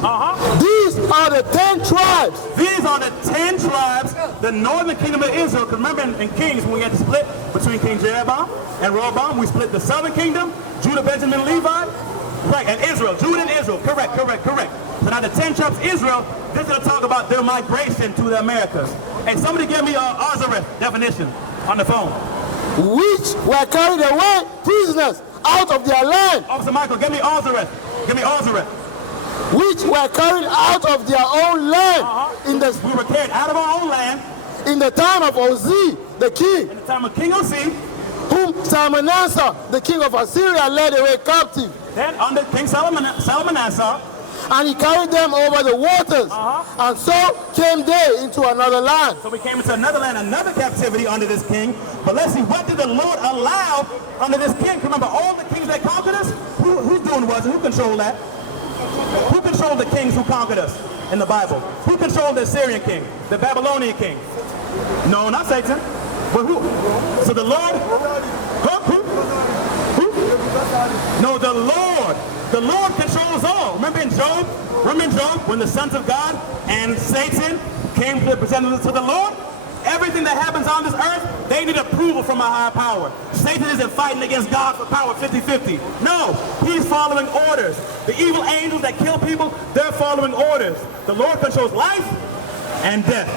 These are the 10 tribes. These are the 10 tribes, the northern kingdom of Israel. Because remember in Kings, when we had to split between King Jeroboam and Rehoboam, we split the southern kingdom, Judah, Benjamin, Levi, right, and Israel, Judah and Israel. Correct. So now the 10 tribes of Israel, this is going to talk about their migration to the Americas. And somebody give me Ozareth definition on the phone. Which were carried away prisoners out of their land. Officer Michael, give me Ozareth. Which were carried out of their own land. We were carried out of our own land. In the time of Ozee, the king. In the time of King Ozee. Whom Salmanasseh, the king of Assyria, led away captive. Then under King Salmanasseh. And he carried them over the waters. And so came they into another land. So we came into another land, another captivity under this king. But let's see, what did the Lord allow under this king? Remember, all the kings that conquered us, who's doing was it? Who controlled that? Who controlled the kings who conquered us in the Bible? Who controlled the Assyrian king? The Babylonian king? No, not Satan. But who? So the Lord? Who? No, the Lord. The Lord controls all. Remember in Job, when the sons of God and Satan came to present to the Lord? Everything that happens on this earth, they need approval from a higher power. Satan isn't fighting against God for power 50-50. No, he's following orders. The evil angels that kill people, they're following orders. The Lord controls life and death.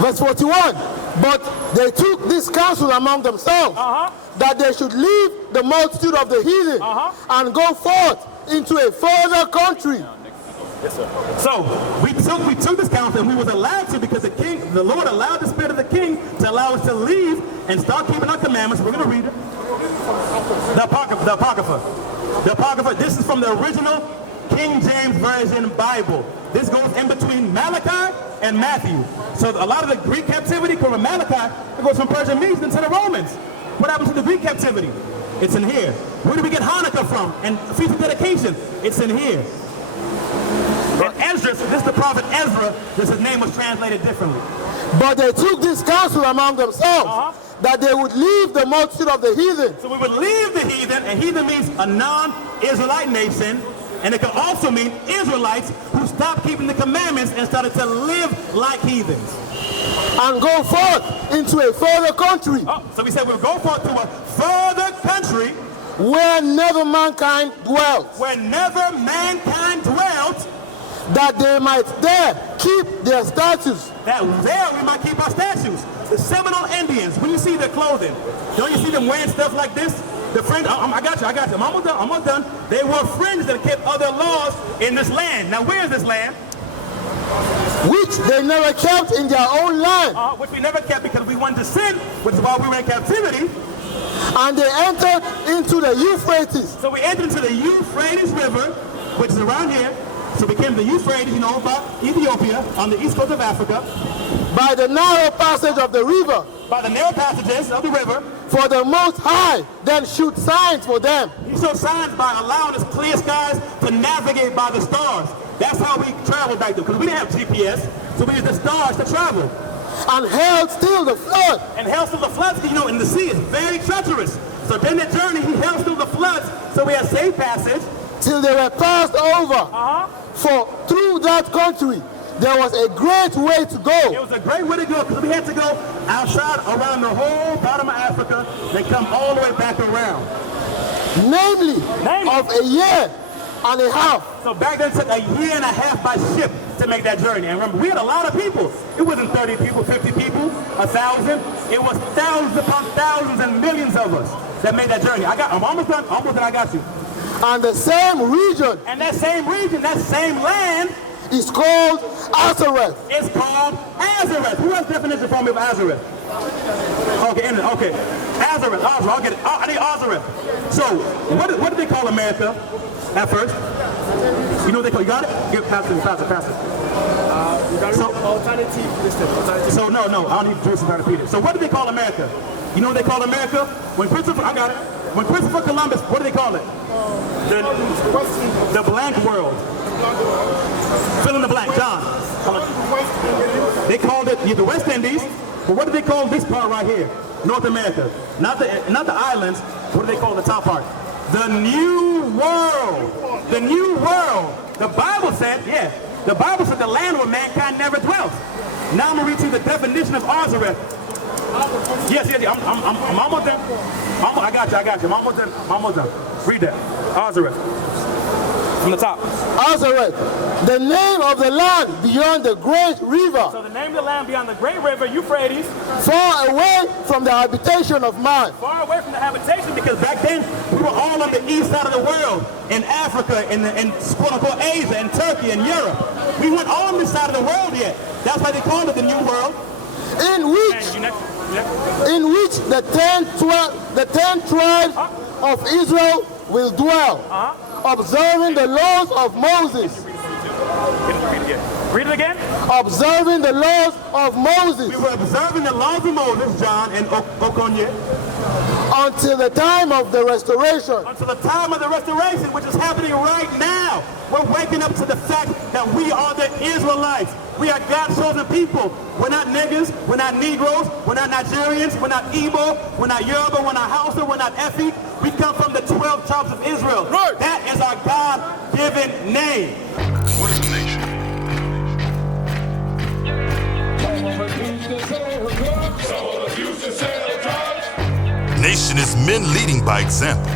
Verse 41. But they took this counsel among themselves, that they should leave the multitude of the heathen and go forth into a further country. Yes, sir. So we took this counsel, and we was allowed to, because the Lord allowed the spirit of the king to allow us to leave and start keeping our commandments. We're going to read it. The Apocrypha. This is from the original King James Version Bible. This goes in between Malachi and Matthew. So a lot of the Greek captivity from Malachi, it goes from Persian Medes into the Romans. What happened to the Greek captivity? It's in here. Where do we get Hanukkah from? And Feast of Dedication? It's in here. And Ezra, this is the prophet Ezra, his name was translated differently. But they took this counsel among themselves, that they would leave the multitude of the heathen. So we would leave the heathen, and heathen means a non-Israelite nation, and it can also mean Israelites who stopped keeping the commandments and started to live like heathens. And go forth into a further country. So we said we'll go forth to a further country where never mankind dwelt. That they might there keep their statutes. That there we might keep our statutes. The Seminole Indians, when you see their clothing, don't you see them wearing stuff like this? The fringe, I got you. I'm almost done. They wore fringes that kept other laws in this land. Now where is this land? Which they never kept in their own land. Which we never kept because we wanted to sin, which is why we were in captivity. And they entered into the Euphrates. So we entered into the Euphrates River, which is around here. So we came to the Euphrates, about Ethiopia, on the east coast of Africa. By the narrow passage of the river. By the narrow passages of the river. For the Most High then showed signs for them. He showed signs by allowing us clear skies to navigate by the stars. That's how we traveled back then, because we didn't have GPS, so we used the stars to travel. And held still the flood. And held still the floods, because in the sea it's very treacherous. So during the journey, he held still the floods, so we had safe passage. Till they were passed over. For through that country, there was a great way to go. It was a great way to go, because we had to go outside around the whole bottom of Africa, then come all the way back around. Namely, of a year and a half. So back then it took a year and a half by ship to make that journey. And remember, we had a lot of people. It wasn't 30 people, 50 people, 1,000. It was thousands upon thousands and millions of us that made that journey. I'm almost done, I got you. And the same region. And that same region, that same land is called Azareth. It's called Azareth. Who has definition for me of Azareth? Okay. Azareth. I'll get it. I need Azareth. So, what did they call America at first? You know what they call? You got it? Give Pastor. Alternative. So no, I don't need Joseph to repeat it. So what did they call America? You know what they call America? When Christopher Columbus, what do they call it? The blank world. Fill in the blank, John. They called it the West Indies, but what do they call this part right here? North America. Not the islands. What do they call the top part? The New World. The new world. The Bible said, the Bible said the land where mankind never dwells. Now I'm going to read you the definition of Azareth. Yes, I'm almost done. I got you. I'm almost done. Read that. Azareth. From the top. Azareth, the name of the land beyond the great river. So the name of the land beyond the great river, Euphrates. Far away from the habitation of man. Far away from the habitation, because back then we were all on the east side of the world, in Africa, in quote-unquote Asia, in Turkey, and Europe. We weren't on this side of the world yet. That's why they called it the New World. In which the 10 tribes of Israel will dwell, observing the laws of Moses. Read it again. Observing the laws of Moses. We were observing the laws of Moses, John and Okonye. Until the time of the restoration. Until the time of the restoration, which is happening right now. We're waking up to the fact that we are the Israelites. We are God's chosen people. We're not niggas. We're not Negroes. We're not Nigerians. We're not Igbo. We're not Yoruba. We're not Hausa. We're not Efi. We come from the 12 tribes of Israel. Right. That is our God-given name. What is the nation? Nation is men leading by example.